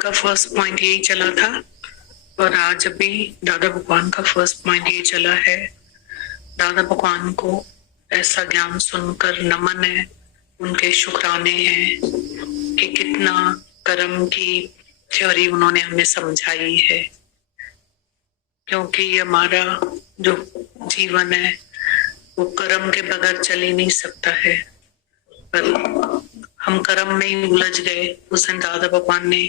का first point यही चला था और आज भी दादा भगवान का फर्स्ट पॉइंट ये चला है। दादा भगवान को ऐसा ज्ञान सुनकर नमन है, उनके शुक्राने हैं कि कितना कर्म की थ्योरी उन्होंने हमें समझाई है, क्योंकि हमारा जो जीवन है वो कर्म के बगैर चल ही नहीं सकता है। पर हम कर्म में ही उलझ गए। उस दिन दादा भगवान ने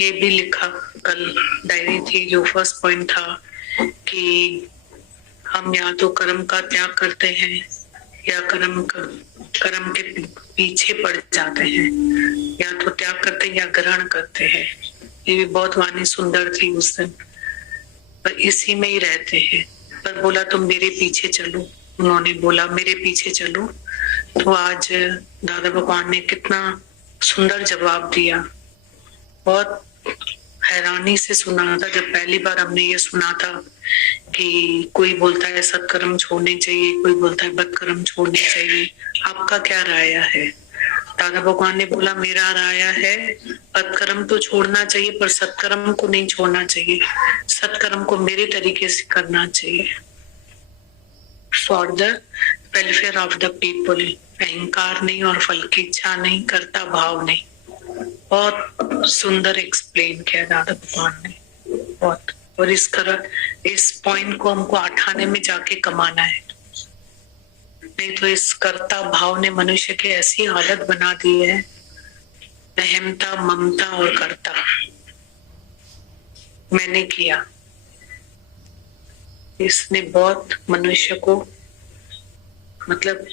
ये भी लिखा, कल डायरी थी, जो फर्स्ट पॉइंट था कि हम या तो कर्म का त्याग करते हैं या कर्म के पीछे पड़ जाते हैं, या तो त्याग करते हैं या ग्रहण करते हैं। ये भी बहुत वाणी सुंदर थी उस दिन। पर इसी में ही रहते हैं। पर बोला तुम मेरे पीछे चलो, उन्होंने बोला मेरे पीछे चलो। तो आज दादा भगवान ने कितना सुंदर जवाब दिया। बहुत हैरानी से सुना था जब पहली बार हमने ये सुना था कि कोई बोलता है सत्कर्म छोड़ने चाहिए, कोई बोलता है बदकर्म छोड़ने चाहिए। आपका क्या राय है? दादा भगवान ने बोला मेरा राय है बदकर्म तो छोड़ना चाहिए, पर सत्कर्म को नहीं छोड़ना चाहिए। सत्कर्म को मेरे तरीके से करना चाहिए, for the welfare of the people. अहंकार नहीं और फल की इच्छा नहीं, करता भाव नहीं। बहुत सुंदर एक्सप्लेन किया दादा भगवान ने, बहुत। और इस पॉइंट को हमको 8 आने में जाके कमाना है, नहीं तो इस कर्ता भाव ने मनुष्य की ऐसी हालत बना दी है, अहमता, ममता और कर्ता, मैंने किया। इसने बहुत मनुष्य को, मतलब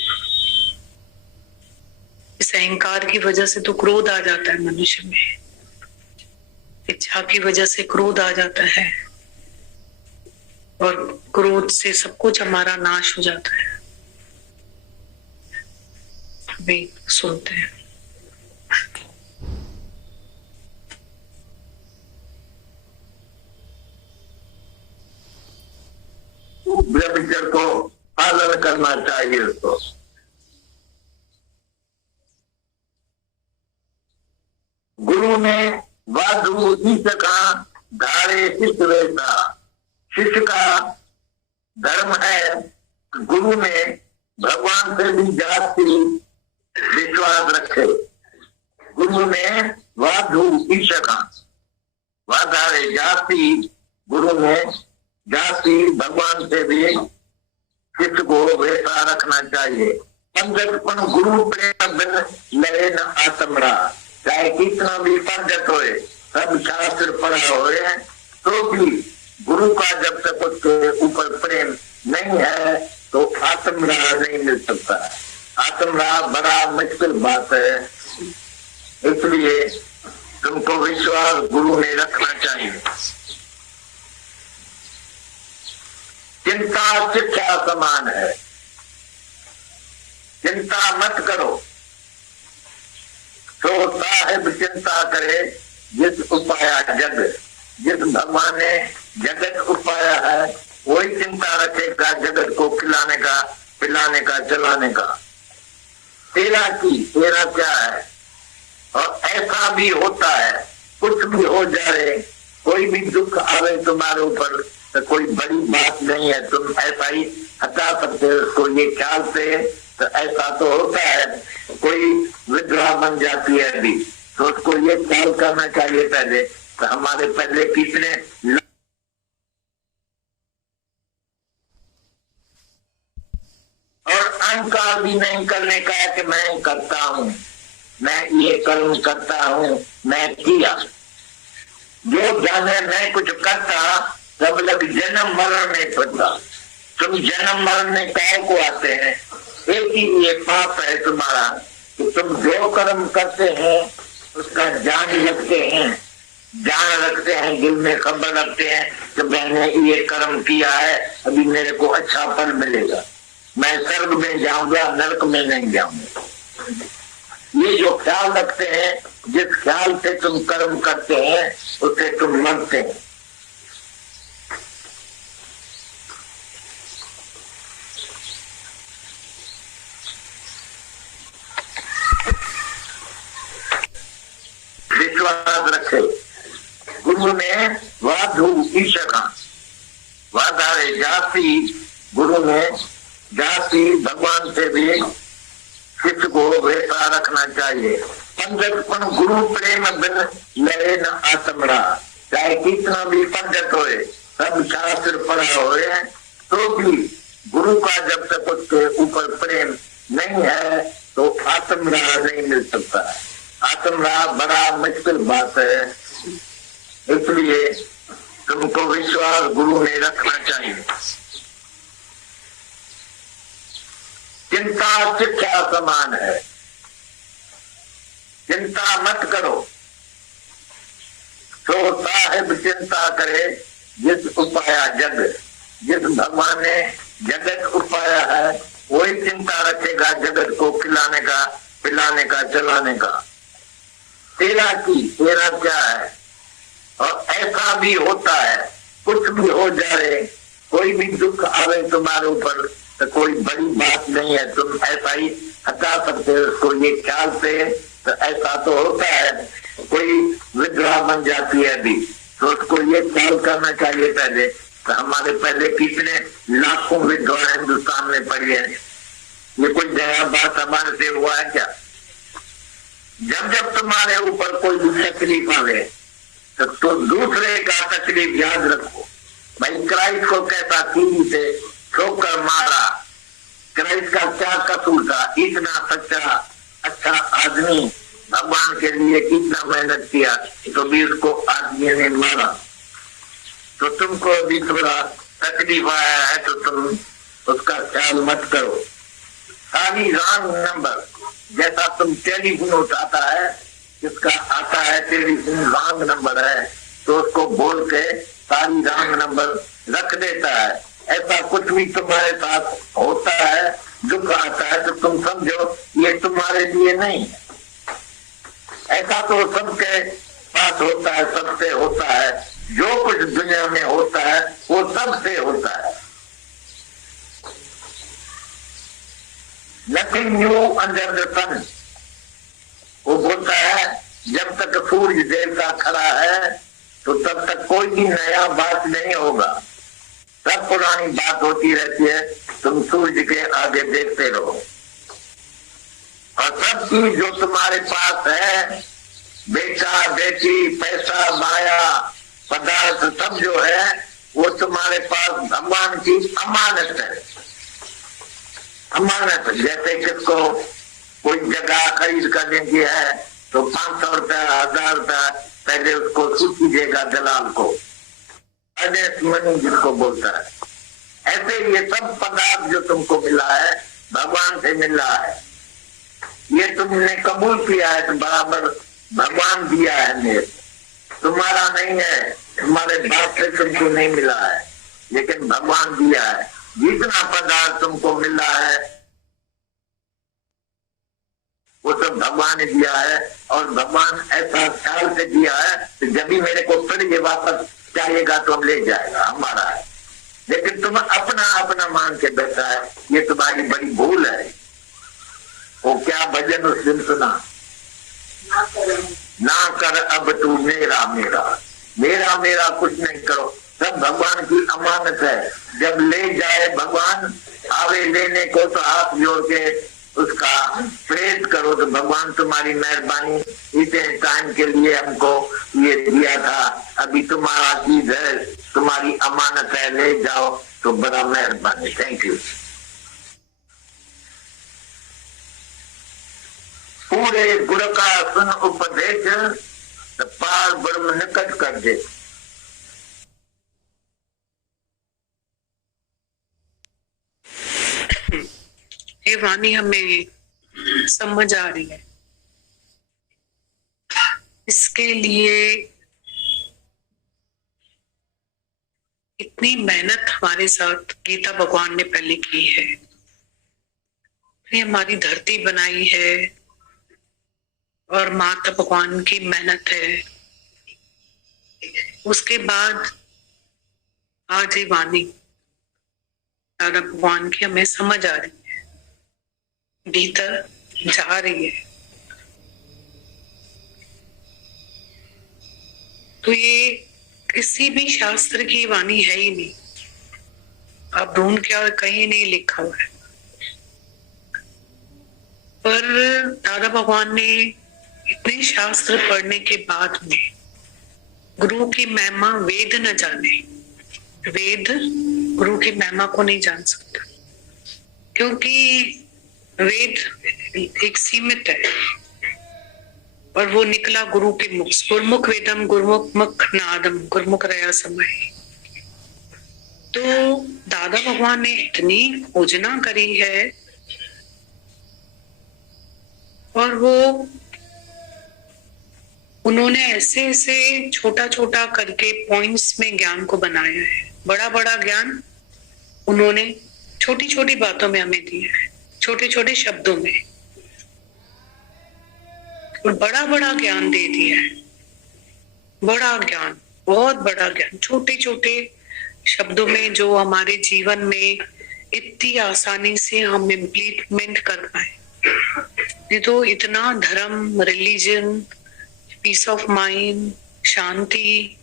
इस अहंकार की वजह से तो क्रोध आ जाता है मनुष्य में, इच्छा की वजह से क्रोध आ जाता है, और क्रोध से सब कुछ हमारा नाश हो जाता है। भी सुनते हैं। ब्रह्मचर्य को पालन करना चाहिए। उसको गुरु ने वाधु का धारे शिष्य वेता। शिष्य का धर्म है गुरु में भगवान से भी जाति विश्वास रखे। गुरु में वाधु का वाधारे जाति, गुरु में जाति भगवान से भी शिष्य को वैसा रखना चाहिए। पंडित पण गुरु प्रेम बिन लहे न आत्मरा। चाहे कितना भी पंडित होए, सब शास्त्र पढ़ा होए, तो भी गुरु का जब तक उसके ऊपर प्रेम नहीं है तो आत्मराह नहीं मिल सकता। आत्मराह बड़ा मुश्किल बात है, इसलिए तुमको विश्वास गुरु में रखना चाहिए। चिंता शिक्षा समान है। चिंता मत करो, तो साहिब चिंता करे जिस उपाया जग। जिस भगवान ने जगत उपाया है वही चिंता रखेगा जगत को खिलाने का, पिलाने का, चलाने का। तेरा क्या है? और ऐसा भी होता है, कुछ भी हो जाए, कोई भी दुख आवे तुम्हारे ऊपर तो कोई बड़ी बात नहीं है, तुम ऐसा ही हटा सकते हो उसको। ये ख्याल से तो ऐसा तो होता है, कोई विधवा बन जाती है अभी, तो उसको ये ख्याल करना चाहिए पहले तो हमारे पहले कितने। और अहंकार भी नहीं करने का है कि मैं करता हूँ, मैं ये कर्म करता हूँ, मैं किया। जो जाने मैं कुछ करता सब लोग जन्म मरण नहीं पड़ता। तुम जन्म मरण में काल को आते हैं, एक ही ये पाप है तुम्हारा कि तुम जो कर्म करते हैं उसका जान रखते हैं, जान रखते हैं, दिल में खबर रखते हैं कि मैंने ये कर्म किया है, अभी मेरे को अच्छा फल मिलेगा, मैं स्वर्ग में जाऊंगा, नरक में नहीं जाऊंगा। ये जो ख्याल रखते हैं, जिस ख्याल से तुम कर्म करते हैं उससे तुम मरते हैं। विश्वास रखे गुरु ने वाधु ईशका वाधारे जाति, गुरु ने जाति भगवान से भी शिष्य को वैसा रखना चाहिए। पंडितपन गुरु प्रेम बिन लहे न आत्मरा, चाहे कितना भी पंडित होए, सब शास्त्र पढ़ा होए, तो भी गुरु का जब तक उसके ऊपर प्रेम नहीं है तो आत्मराह नहीं मिल सकता। आत्मराह बड़ा मुश्किल बात है, इसलिए तुमको विश्वास गुरु में रखना चाहिए। चिंता शिक्षा समान है, चिंता मत करो। तो साहिब चिंता करे जिस उपाया जग, जिस भगवान ने जगत उपाया है वही चिंता रखेगा जगत को खिलाने का, पिलाने का, चलाने का। तेरा क्या है? और ऐसा भी होता है, कुछ भी हो जाए, कोई भी दुख आवे तुम्हारे ऊपर तो कोई बड़ी बात नहीं है, तुम ऐसा ही हटा सकते हो उसको ये ख्याल से। तो ऐसा तो होता है, कोई विधवा बन जाती है अभी, तो उसको ये ख्याल करना चाहिए पहले। तो हमारे पहले कितने लाखों विधवा हिंदुस्तान में पड़ी है, ये कोई नया बात हमारे से हुआ है क्या? जब जब तुम्हारे ऊपर कोई भी तकलीफ आवे तो दूसरे का तकलीफ याद रखो। भाई क्राइस्ट को कैसा तीर से ठोकर मारा, क्राइस्ट का क्या कसूर था? इतना सच्चा अच्छा आदमी, भगवान के लिए कितना मेहनत किया, तो भी उसको आदमी ने मारा। तो तुमको भी थोड़ा तकलीफ आया है तो तुम उसका ख्याल मत करो। खाली रॉन्ग नंबर, जैसा तुम टेलीफोन उठाता है, जिसका आता है टेलीफोन रॉन्ग नंबर है, तो उसको बोल के सारी रॉन्ग नंबर रख देता है। ऐसा कुछ भी तुम्हारे साथ होता है, दुख आता है, तो तुम समझो ये तुम्हारे लिए नहीं है। ऐसा तो सबके पास होता है, सबसे होता है। जो कुछ दुनिया में होता है वो सबसे होता है। Nothing new under the sun। वो बोलता है जब तक सूर्य देवता खड़ा है तो तब तक कोई भी नया बात नहीं होगा, सब पुरानी बात होती रहती है। तुम सूर्य के आगे देखते रहो, और सब चीज जो तुम्हारे पास है, बेटा बेटी, पैसा, माया, पदार्थ, सब जो है वो तुम्हारे पास भगवान की अमानत है। अमानत, जैसे किसको कोई जगह खरीद कर देती है तो 500 रुपया, 1000 रुपया पहले उसको सूची देगा दलाल को, अर्नेस्ट मनी जिसको बोलता है। ऐसे ये सब पदार्थ जो तुमको मिला है भगवान से मिल रहा है, ये तुमने कबूल किया है तो बराबर भगवान दिया है, मेरे तुम्हारा नहीं है, तुम्हारे बाप से तुमको नहीं मिला है, लेकिन भगवान दिया है। जितना पदार्थ तुमको मिला है वो सब भगवान ने दिया है, और भगवान ऐसा ख्याल से दिया है कि जब भी मेरे को फिर ये वापस चाहिएगा तो हम ले जाएगा, हमारा है। लेकिन तुम अपना अपना मान के बैठा है, ये तुम्हारी बड़ी भूल है। वो क्या भजन उस दिन सुना, ना कर अब तू मेरा मेरा, मेरा मेरा कुछ नहीं करो, सब भगवान की अमानत है। जब ले जाए भगवान, आवे लेने को तो हाथ जोड़ के उसका प्रेज करो, तो भगवान तुम्हारी मेहरबानी, इतने टाइम के लिए हमको ये दिया था, अभी तुम्हारा चीज है, तुम्हारी अमानत है, ले जाओ, तो बड़ा मेहरबानी। Thank you. पूरे गुरु का सुन उपदेश, तो पार ब्रह्म निकट कर दे। ये वाणी हमें समझ आ रही है, इसके लिए इतनी मेहनत हमारे साथ गीता भगवान ने पहले की है, ये हमारी धरती बनाई है और माता भगवान की मेहनत है। उसके बाद आज ये वाणी दादा भगवान की हमें समझ आ रही है, भीतर जा रही है। तो ये किसी भी शास्त्र की वाणी है ही नहीं, आप ढूंढ के और कहीं नहीं लिखा हुआ है। पर दादा भगवान ने इतने शास्त्र पढ़ने के बाद में गुरु की महिमा वेद न जाने, वेद गुरु की महिमा को नहीं जान सकता, क्योंकि वेद एक सीमित है और वो निकला गुरु के मुख। गुरमुख वेदम गुरमुख नादम गुरमुख रया समय। तो दादा भगवान ने इतनी खोजना करी है और वो उन्होंने ऐसे ऐसे छोटा छोटा करके पॉइंट्स में ज्ञान को बनाया है। बड़ा बड़ा ज्ञान उन्होंने छोटी छोटी बातों में हमें दिया है, छोटे छोटे शब्दों में, और बड़ा बड़ा ज्ञान दे दिया है। बड़ा ज्ञान, बहुत बड़ा ज्ञान, छोटे छोटे शब्दों में जो हमारे जीवन में इतनी आसानी से हम इम्प्लीमेंट कर पाए। ये तो इतना धर्म, रिलीजन, पीस ऑफ माइंड, शांति,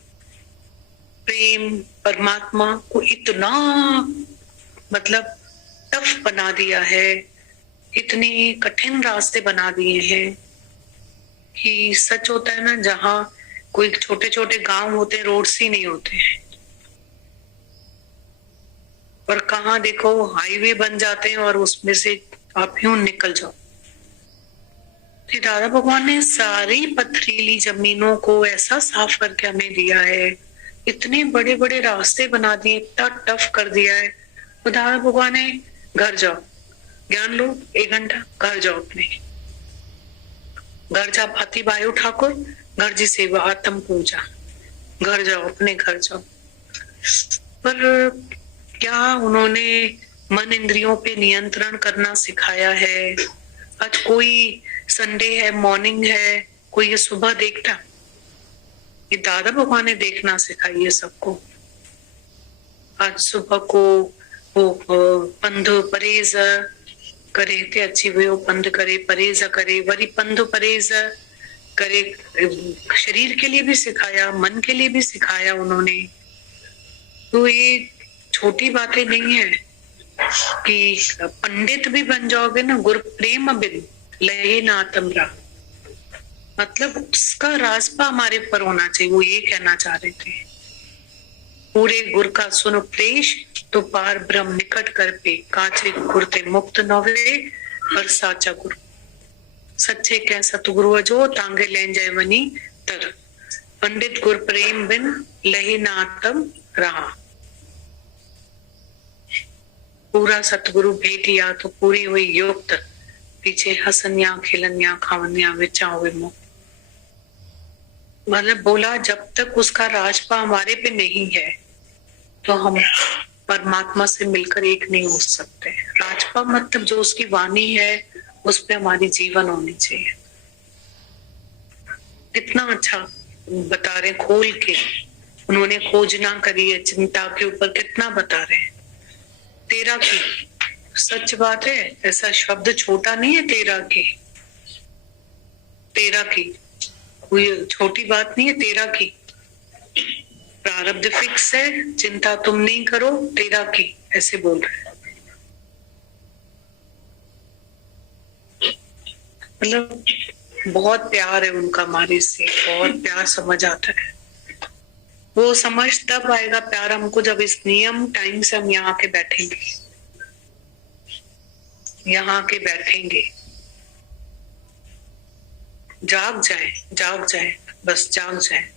प्रेम, परमात्मा को इतना मतलब टफ बना दिया है, इतने कठिन रास्ते बना दिए हैं कि सच होता है ना, जहां कोई छोटे छोटे गांव होते हैं, रोड्स ही नहीं होते हैं, और कहाँ देखो हाईवे बन जाते हैं और उसमें से आप यूं निकल जाओ। दादा भगवान ने सारी पथरीली जमीनों को ऐसा साफ करके हमें दिया है, इतने बड़े बड़े रास्ते बना दिए, इतना टफ कर दिया है। तो दादा भगवान ने घर जाओ, ज्ञान लो, 1 घंटा घर जाओ, अपने घर जा भाती वायु ठाकुर, घर जी सेवा आत्म पूजा, घर जाओ, अपने घर जाओ। पर क्या उन्होंने मन इंद्रियों पे नियंत्रण करना सिखाया है? आज कोई संडे है, मॉर्निंग है, कोई ये सुबह देखता? ये दादा भगवान ने देखना सिखाई है सबको। आज सुबह को वो पंध परहेज करे ते अच्छी वो पंध करे, परहेज करे, वरी पंध परहेज करे। शरीर के लिए भी सिखाया, मन के लिए भी सिखाया उन्होंने। तो ये छोटी बातें नहीं है कि पंडित भी बन जाओगे ना, गुरु प्रेम बिन लहे नातम रा, मतलब उसका राजपा हमारे ऊपर होना चाहिए, वो ये कहना चाह रहे थे। पूरे गुर का सुनो प्रेश, तो पार ब्रह्म निकट कर पे, काचे गुरते मुक्त नवे, पर साचा गुरु सच्चे कह सतगुरु जो, तांगे लेन जाए वनी तर, पंडित गुर प्रेम बिन लहे नातम रहा। पूरा सतगुरु भेटिया तो पूरी हुई युक्त, पीछे हसनिया खिलनिया खावनिया विचा हुए मुख। मतलब बोला जब तक उसका राजपा हमारे पे नहीं है तो हम परमात्मा से मिलकर एक नहीं हो सकते। राजपा मतलब जो उसकी वाणी है उस पे हमारी जीवन होनी चाहिए। कितना अच्छा बता रहे, खोल के उन्होंने खोजना करी है, चिंता के ऊपर कितना बता रहे हैं। तेरा की सच बात है, ऐसा शब्द छोटा नहीं है। तेरा की, तेरा की कोई छोटी बात नहीं है। तेरा की प्रारब्ध फिक्स है, चिंता तुम नहीं करो, तेरा की ऐसे बोल रहे हैं। मतलब बहुत प्यार है उनका हमारे से, बहुत प्यार समझ आता है। वो समझ तब आएगा प्यार हमको जब इस नियम टाइम से हम यहाँ के बैठेंगे, यहाँ के बैठेंगे, जाग जाए, जाग जाए, बस जाग जाए,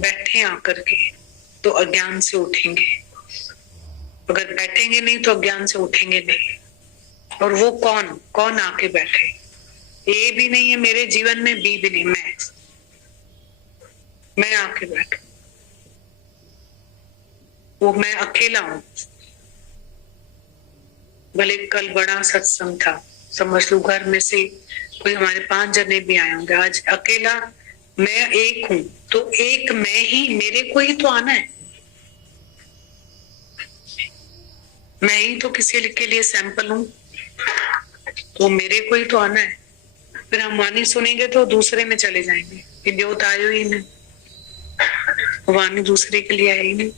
बैठे आकर के तो अज्ञान से उठेंगे। अगर बैठेंगे नहीं तो अज्ञान से उठेंगे नहीं। और वो कौन कौन आके बैठे? ए भी नहीं है मेरे जीवन में, बी भी नहीं, मैं आके बैठू। वो मैं अकेला हूं। भले कल बड़ा सत्संग था, समझ लो घर में से कोई हमारे 5 जने भी आए होंगे, आज अकेला मैं एक हूं। तो एक मैं ही, मेरे को ही तो आना है। मैं ही तो किसी के लिए सैंपल हूं, तो मेरे को ही तो आना है। फिर हम वाणी सुनेंगे तो दूसरे में चले जाएंगे कि देवता आयो ही नहीं। वाणी दूसरे के लिए है ही नहीं।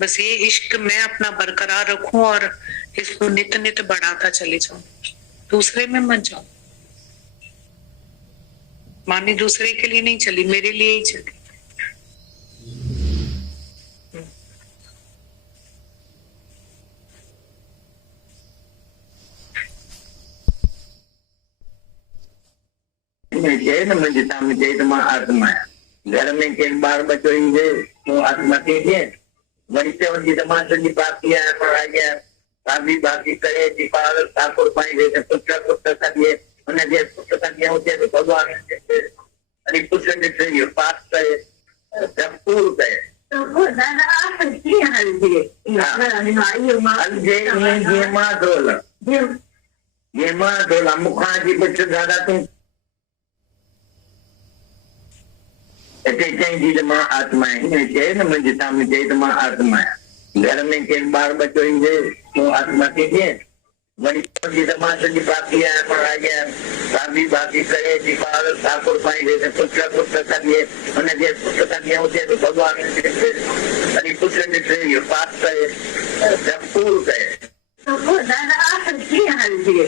बस ये इश्क मैं अपना बरकरार रखूं और इसको नित नित बढ़ाता चले जाऊं, दूसरे में मत जाऊं। वाणी दूसरे के लिए नहीं चली, मेरे लिए ही चली। आत्मा घर में के बार बच्चों तो आत्मा के वही से उनकी समाज की बात किया है शादी बाकी करे दीपाल ठाकुर पाई जैसे पुत्र पुत्र करिए उन्हें जैसे पुत्र करिए होते तो भगवान अरे पुत्र ने ये पास करे जब पूर्ण करे तो दादा आप की हाल दिए ये माँ डोला मुखाजी बच्चे दादा तुम आत्मा है ना मुझे सामने चाहिए तो आत्मा है घर में के बार बच्चों तो आत्मा के बड़ी समाज की बात किया है शादी बाकी करे दीपाल ठाकुर पाई जैसे पुत्र पुत्र करिए उन्हें जैसे पुत्र करिए होते तो भगवान अरे पुत्र ने ये पास करे जब पूर्ण करे तो दादा आप की हाल दिए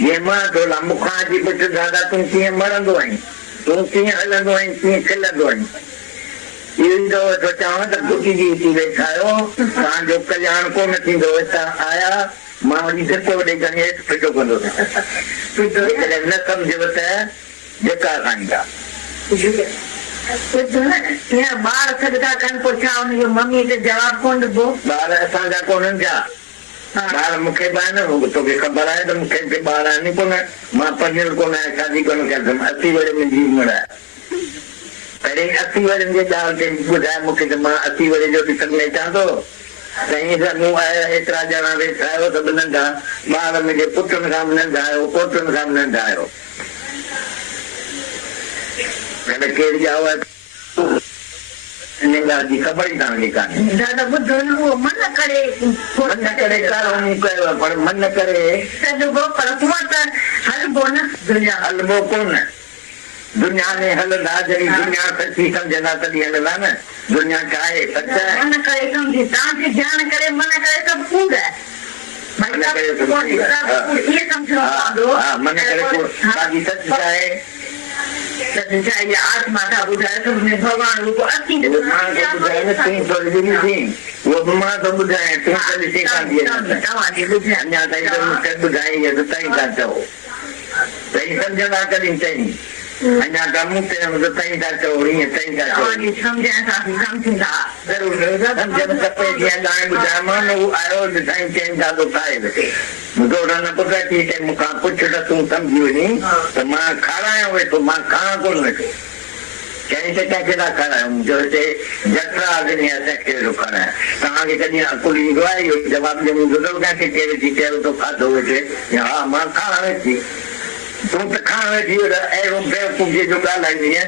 ये मां डोला मुखाजी बच्चो दादा तुम कीअं मरंदो आहीं तूं कीअं हलंदो आहीं कीअं खिलंदो आहीं ईंदो तो चवां त बुटी जी थी वेठा आहियो तव्हांजो कल्याण कोन थींदो हितां आया मां वञी धिको ॾेई करे हेठि फिटो कंदो जेकॾहिं न सम्झव त जेका खाईंदा ॿार सॾा कनि पोइ छा हुनजो मम्मी खे जवाबु कोन ॾिबो ॿार असांजा कोन्हनि छा ॿार मूंखे तोखे ख़बर आहे त मूंखे ॿार आहिनि कोन मां पढ़ियल कोन आहियां शादी कोन कंदुमि 80 वरे मुंहिंजी उमिरि आहे पहिरीं 80 वरनि जे ॻाल्हि ते ॿुधाए मूंखे त मां 80 वरे जो ॾिसण में अचां थो साईं सां मूं आया एतिरा ॼणा वेठा आहियो सभु नंढा ॿार मुंहिंजे पुटनि खां बि नंढा आहियो पोटनि खां बि नंढा आहियो कहिड़ी आवाज़ इन ॻाल्हि जी ख़बर ई तव्हांखे कान्हे दादा ॿुधो न उहो मन करे पर मन करे पर हूअं त हलबो न दुनिया हलबो कोन दुनिया में हलंदा जॾहिं दुनिया सची सम्झंदा तॾहिं हलंदा न दुनिया छा आहे सच आहे मन करे सम्झी तव्हांखे ध्यानु करे मन करे सभु कूड़ आहे मन करे बाक़ी सच छा आहे आत्मा था बुझाए भगवान को अति बुझाए न तूं थोरी ॾिनी थी उहो बि मां थो ॿुधाए तूं त ॾिसी कान थी अञा ताईं त मूंखे ॿुधाई आहे त ताईं था चओ ताईं सम्झंदा कॾहिं ताईं अञा त मूं चयो त ताईं था चओ ईअं ताईं था चओ सम्झणु खपे जीअं तव्हां ॿुधायो मां न उहो आयो साईं चइनि था थो खाए वेठे मुंहिंजो न पुट अची चई मूंखां पुछ त तूं सम्झी वञी त मां खारायां वेठो मां खावां कोन वेठो चई त कंहिंखे था खारायूं जो हिते जतरा अॻिनी असांखे कहिड़ो खारायां तव्हांखे कॾहिं अकुल ईंदो आहे इहो जवाबु ॾियणो कंहिंखे कहिड़े थी कहिड़ो थो खाधो वेठे हा मां खावां वेठी तूं त खाण वेठी अहिड़ो बेवकूफ़ीअ जो ॻाल्हाईंदीअ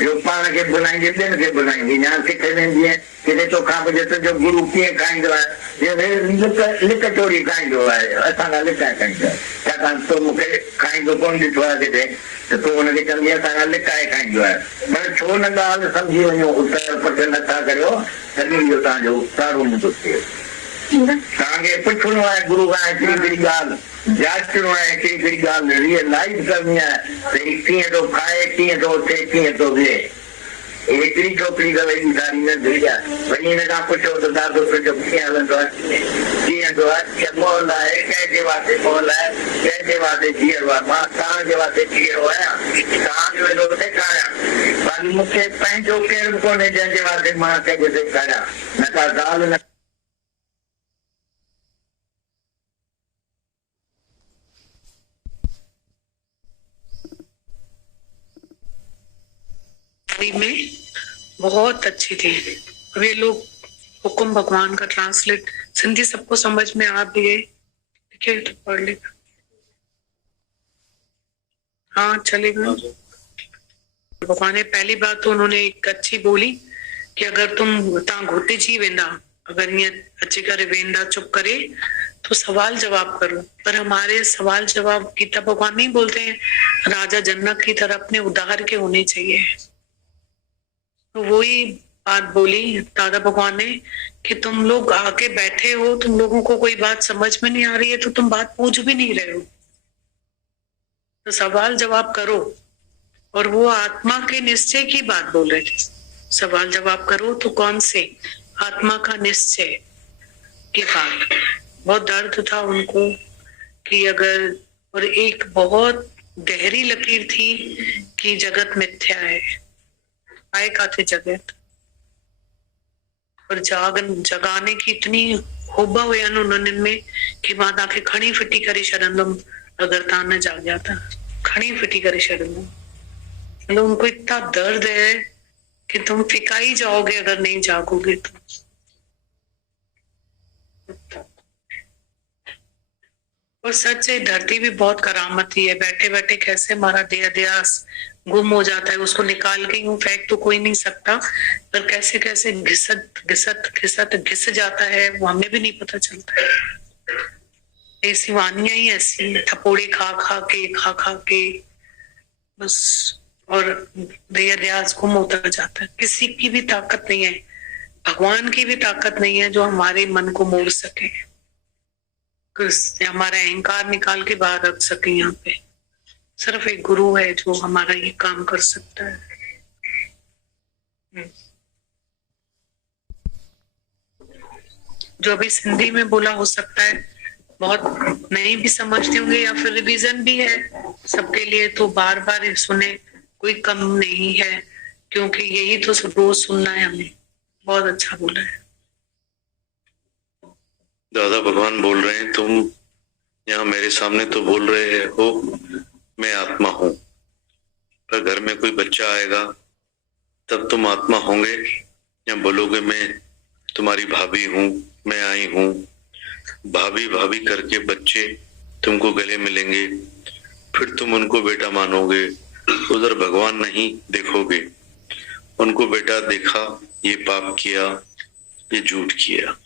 जो पाण खे बुलाईंदी ॿियनि खे बुलाईंदी या किथे वेंदीअ किथे तोखां पुछे तुंहिंजो गुरू कीअं खाईंदो आहे लिक चोरी खाईंदो आहे असां खां लिकाए खाईंदो छाकाणि तूं मूंखे खाईंदो कोन ॾिठो आहे किथे त तूं हुनखे चवंदी असां खां लिकाए खाईंदो आहे पर छो न ॻाल्हि सम्झी वञो उतर पुट नथा करियो तॾहिं इहो तव्हांजो सारो मुंहिंजो थिए तव्हांखे पुछणो आहे गुरू खां हिकिड़ी हिकिड़ी ॻाल्हि जांचणो आहे हिकिड़ी हिकिड़ी ॻाल्हि रियलाइज़ करणी आहे त हीउ कीअं थो खाए कीअं थो उथे कीअं थो विहे हिकिड़ी छोकिरी त वॾी सारी नंढड़ी आहे वञी हिन खां पुछो त दादो तुंहिंजो कीअं हलंदो आहे कीअं थो आहे मोल आहे कंहिंजे वास्ते मोल आहे कंहिंजे वास्ते जीअरो आहे मां तव्हांजे वास्ते जीअरो आहियां तव्हांजो वेंदो ॾेखारियां बाक़ी मूंखे पंहिंजो केरु बि कोन्हे जंहिंजे वास्ते मां कंहिंखे ॾेखारियां न का ॻाल्हि न में बहुत अच्छी थी। अब ये लोग हुक्म भगवान का ट्रांसलेट सिंधी सबको समझ में आ भी है, ठीक है तो पढ़ लेगा। हाँ चलेगा। भगवान ने पहली बात तो उन्होंने एक अच्छी बोली कि अगर तुम घुटिजी वेंदा अगर ये अच्छी करे वेंदा चुप करे तो सवाल जवाब करो। पर हमारे सवाल जवाब गीता भगवान नहीं बोलते हैं राजा जनक की तरह अपने उद्धार के होने चाहिए। तो वही बात बोली दादा भगवान ने कि तुम लोग आके बैठे हो, तुम लोगों को कोई बात समझ में नहीं आ रही है तो तुम बात पूछ भी नहीं रहे हो, तो सवाल जवाब करो। और वो आत्मा के निश्चय की बात बोल रहे थे, सवाल जवाब करो तो कौन से आत्मा का निश्चय की बात। बहुत दर्द था उनको कि अगर, और एक बहुत गहरी लकीर थी कि जगत मिथ्या है, आए का थे जगत, और जगाने की इतनी होबा हुई उन्होंने में कि माता के खड़ी फिटी करी शरणम अगर तान जाग जाता, खड़ी फिटी करी शरणम। मतलब उनको इतना दर्द है कि तुम फिकाई जाओगे अगर नहीं जागोगे तो। और सच है, धरती भी बहुत करामती है, बैठे बैठे कैसे हमारा देह देहास गुम हो जाता है, उसको निकाल के यूं फेंक तो कोई नहीं सकता, पर कैसे कैसे घिसत घिसत घिसत घिस जाता है वो हमें भी नहीं पता चलता है। ऐसी वानियां ही ऐसी थपोड़े खा खा के बस, और देह देहास गुम होता जाता है। किसी की भी ताकत नहीं है, भगवान की भी ताकत नहीं है जो हमारे मन को मोड़ सके, हमारा अहंकार निकाल के बाहर रख सके। यहाँ पे सिर्फ एक गुरु है जो हमारा ये काम कर सकता है। जो अभी सिंधी में बोला, हो सकता है बहुत नहीं भी समझते होंगे या फिर रिवीजन भी है सबके लिए, तो बार बार सुने, कोई कम नहीं है, क्योंकि यही तो रोज सुनना है हमें। बहुत अच्छा बोला है। दादा भगवान बोल रहे हैं, तुम यहाँ मेरे सामने तो बोल रहे हो मैं आत्मा हूँ, पर घर में कोई बच्चा आएगा तब तुम आत्मा होंगे या बोलोगे मैं तुम्हारी भाभी हूँ, मैं आई हूँ। भाभी भाभी करके बच्चे तुमको गले मिलेंगे, फिर तुम उनको बेटा मानोगे, उधर भगवान नहीं देखोगे। उनको बेटा देखा, ये पाप किया, ये झूठ किया।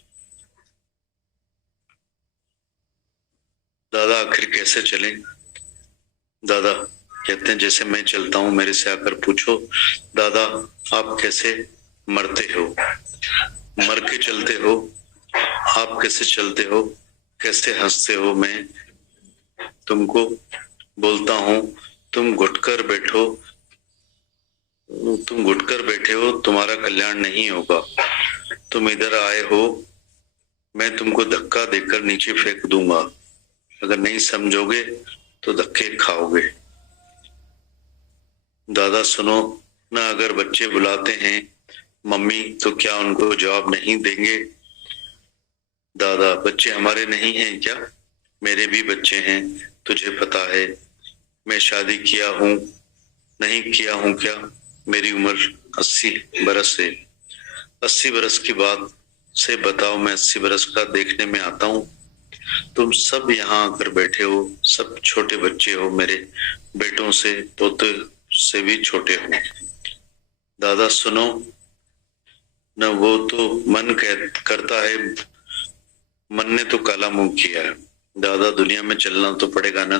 दादा आखिर कैसे चले? दादा कहते हैं जैसे मैं चलता हूं मेरे से आकर पूछो दादा आप कैसे मरते हो, मर के चलते हो, आप कैसे चलते हो, कैसे हंसते हो। मैं तुमको बोलता हूं तुम घुटकर बैठो, तुम घुटकर बैठे हो, तुम्हारा कल्याण नहीं होगा। तुम इधर आए हो, मैं तुमको धक्का देकर नीचे फेंक दूंगा, अगर नहीं समझोगे तो धक्के खाओगे। दादा सुनो ना, अगर बच्चे बुलाते हैं मम्मी तो क्या उनको जवाब नहीं देंगे? दादा बच्चे हमारे नहीं हैं क्या? मेरे भी बच्चे हैं, तुझे पता है। मैं शादी किया हूँ, नहीं किया हूँ क्या? मेरी उम्र 80 बरस है। 80 बरस की बात से बताओ, मैं 80 बरस का देखने में आता हूँ। तुम सब यहाँ आकर बैठे हो, सब छोटे बच्चे हो, मेरे बेटों से पोते से भी छोटे हो। दादा सुनो न, वो तो मन करता है, मन ने तो काला मुंह किया है। दादा दुनिया में चलना तो पड़ेगा ना,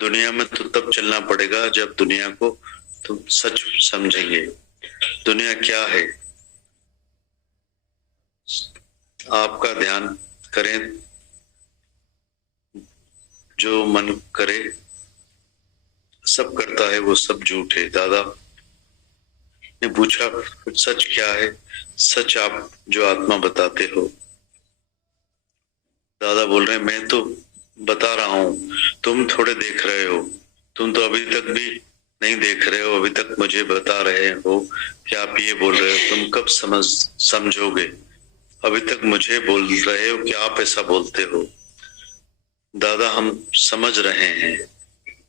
दुनिया में तो तब चलना पड़ेगा जब दुनिया को तुम सच समझेंगे। दुनिया क्या है? आपका ध्यान करें, जो मन करे सब करता है वो सब झूठ है। दादा ने पूछा सच क्या है? सच आप जो आत्मा बताते हो। दादा बोल रहे हैं मैं तो बता रहा हूँ, तुम थोड़े देख रहे हो, तुम तो अभी तक भी नहीं देख रहे हो, अभी तक मुझे बता रहे हो कि आप ये बोल रहे हो। तुम कब समझोगे? अभी तक मुझे बोल रहे हो कि आप ऐसा बोलते हो। दादा हम समझ रहे हैं,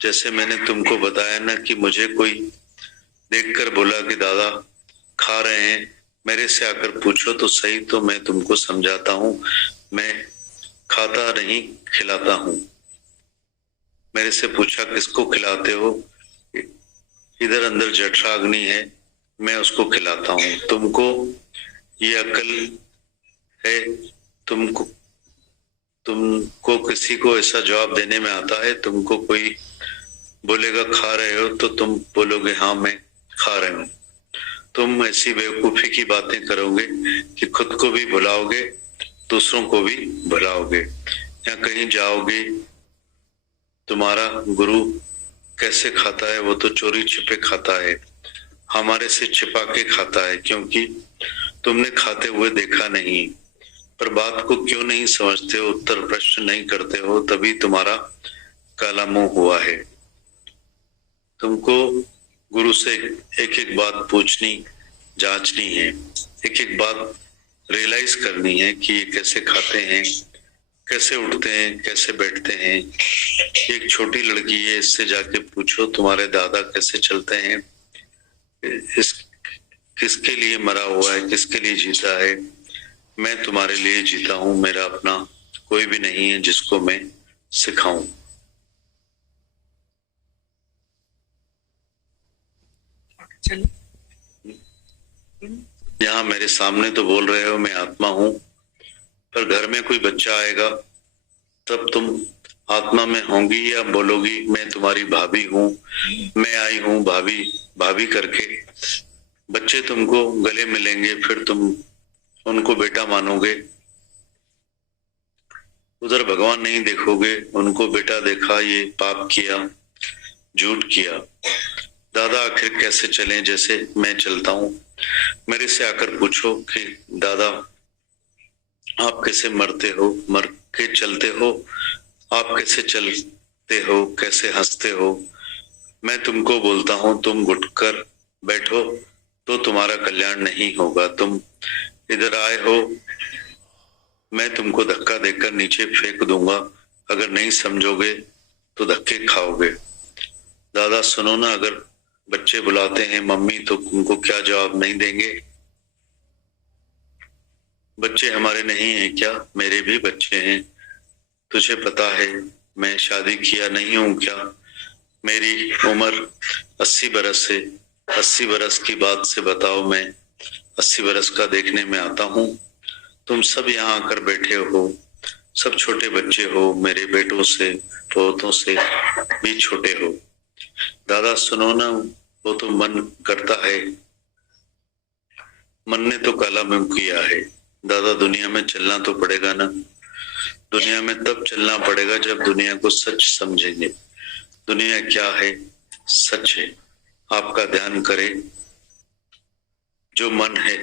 जैसे मैंने तुमको बताया ना कि मुझे कोई देखकर बोला कि दादा खा रहे हैं, मेरे से आकर पूछो तो सही, तो मैं तुमको समझाता हूँ। मैं खाता नहीं खिलाता हूँ। मेरे से पूछा किसको खिलाते हो? इधर अंदर जठराग्नि है, मैं उसको खिलाता हूँ। तुमको ये अकल है, तुमको किसी को ऐसा जवाब देने में आता है, तुमको कोई बोलेगा खा रहे हो तो तुम बोलोगे हाँ मैं खा रहे हूँ। तुम ऐसी बेवकूफी की बातें करोगे कि खुद को भी भुलाओगे, दूसरों को भी भुलाओगे। या कहीं जाओगे, तुम्हारा गुरु कैसे खाता है, वो तो चोरी छिपे खाता है, हमारे से छिपा के खाता है, क्योंकि तुमने खाते हुए देखा नहीं। पर बात को क्यों नहीं समझते हो, उत्तर प्रश्न नहीं करते हो, तभी तुम्हारा काला मुंह हुआ है। तुमको गुरु से एक एक बात पूछनी, जांचनी है, एक एक बात रियलाइज करनी है कि ये कैसे खाते हैं, कैसे उठते हैं, कैसे बैठते हैं। एक छोटी लड़की है, इससे जाके पूछो तुम्हारे दादा कैसे चलते हैं, इस किसके लिए मरा हुआ है, किसके लिए जीता है। मैं तुम्हारे लिए जीता हूं, मेरा अपना कोई भी नहीं है जिसको मैं सिखाऊं। यहाँ मेरे सामने तो बोल रहे हो मैं आत्मा हूं, पर घर में कोई बच्चा आएगा तब तुम आत्मा में होंगी या बोलोगी मैं तुम्हारी भाभी हूँ, मैं आई हूँ भाभी भाभी करके। बच्चे तुमको गले मिलेंगे, फिर तुम उनको बेटा मानोगे। उधर भगवान नहीं देखोगे, उनको बेटा देखा, ये पाप किया, झूठ किया। दादा आखिर कैसे चलें जैसे मैं चलता हूँ। मेरे से आकर पूछो कि दादा आप कैसे मरते हो, मर के चलते हो, आप कैसे चलते हो, कैसे हंसते हो। मैं तुमको बोलता हूँ तुम घुटकर बैठो तो तुम्हारा कल्याण नहीं होगा। तुम इधर आए हो, मैं तुमको धक्का देकर नीचे फेंक दूंगा, अगर नहीं समझोगे तो धक्के खाओगे। दादा सुनो ना, अगर बच्चे बुलाते हैं मम्मी तो उनको क्या जवाब नहीं देंगे। बच्चे हमारे नहीं हैं क्या, मेरे भी बच्चे हैं। तुझे पता है मैं शादी किया नहीं हूं क्या, मेरी उम्र 80 बरस है। 80 बरस की बात से बताओ, मैं 80 बरस का देखने में आता हूँ। तुम सब यहाँ आकर बैठे हो, सब छोटे बच्चे हो, मेरे बेटों से पोतों से भी छोटे हो। दादा सुनो ना, वो तो मन करता है, मन ने तो काला मुंह किया है। दादा दुनिया में चलना तो पड़ेगा ना, दुनिया में तब चलना पड़ेगा जब दुनिया को सच समझेंगे। दुनिया क्या है, सच है। आपका ध्यान करे, जो मन है,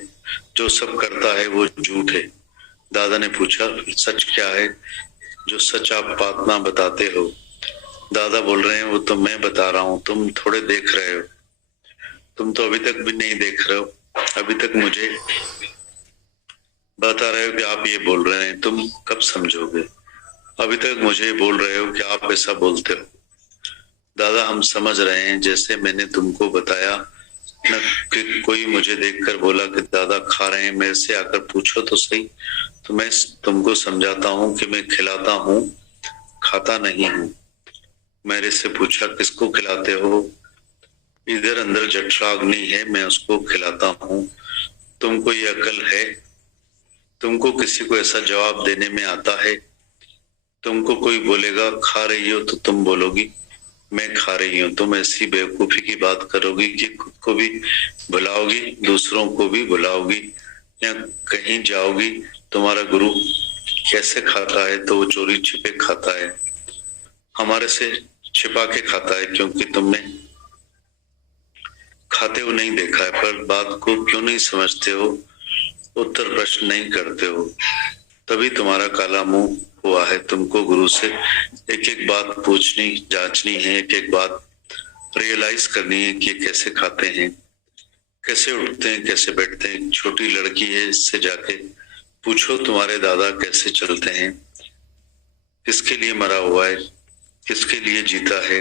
जो सब करता है वो झूठ है। दादा ने पूछा सच क्या है, जो सच आप आत्मा बताते हो। दादा बोल रहे हैं वो तो मैं बता रहा हूँ, तुम थोड़े देख रहे हो। तुम तो अभी तक भी नहीं देख रहे हो, अभी तक मुझे बता रहे हो कि आप ये बोल रहे हैं, तुम कब समझोगे। अभी तक मुझे बोल रहे हो कि आप ऐसा बोलते हो। दादा हम समझ रहे हैं, जैसे मैंने तुमको बताया न कि कोई मुझे देखकर बोला कि दादा खा रहे हैं, मेरे से आकर पूछो तो सही, तो मैं तुमको समझाता हूँ कि मैं खिलाता हूँ, खाता नहीं हूँ। मेरे से पूछा किसको खिलाते हो, इधर अंदर जठराग्नि है, मैं उसको खिलाता हूँ। तुमको ये अकल है, तुमको किसी को ऐसा जवाब देने में आता है। तुमको कोई बोलेगा खा रही हो तो तुम बोलोगी मैं खा रही हूँ। तुम ऐसी बेवकूफी की बात करोगी कि खुद को भी भुलाओगी, दूसरों को भी भुलाओगी। या कहीं जाओगी, तुम्हारा गुरु कैसे खाता है तो वो चोरी छिपे खाता है, हमारे से छिपा के खाता है, क्योंकि तुमने खाते हुए नहीं देखा है। पर बात को क्यों नहीं समझते हो, उत्तर प्रश्न नहीं करते हो, तभी तुम्हारा काला मुंह हुआ है। तुमको गुरु से एक एक बात पूछनी, जांचनी है, एक एक बात रियलाइज करनी है कि कैसे खाते हैं, कैसे उठते हैं, कैसे बैठते हैं। छोटी लड़की है, इससे जाके पूछो तुम्हारे दादा कैसे चलते हैं, किसके लिए मरा हुआ है, किसके लिए जीता है।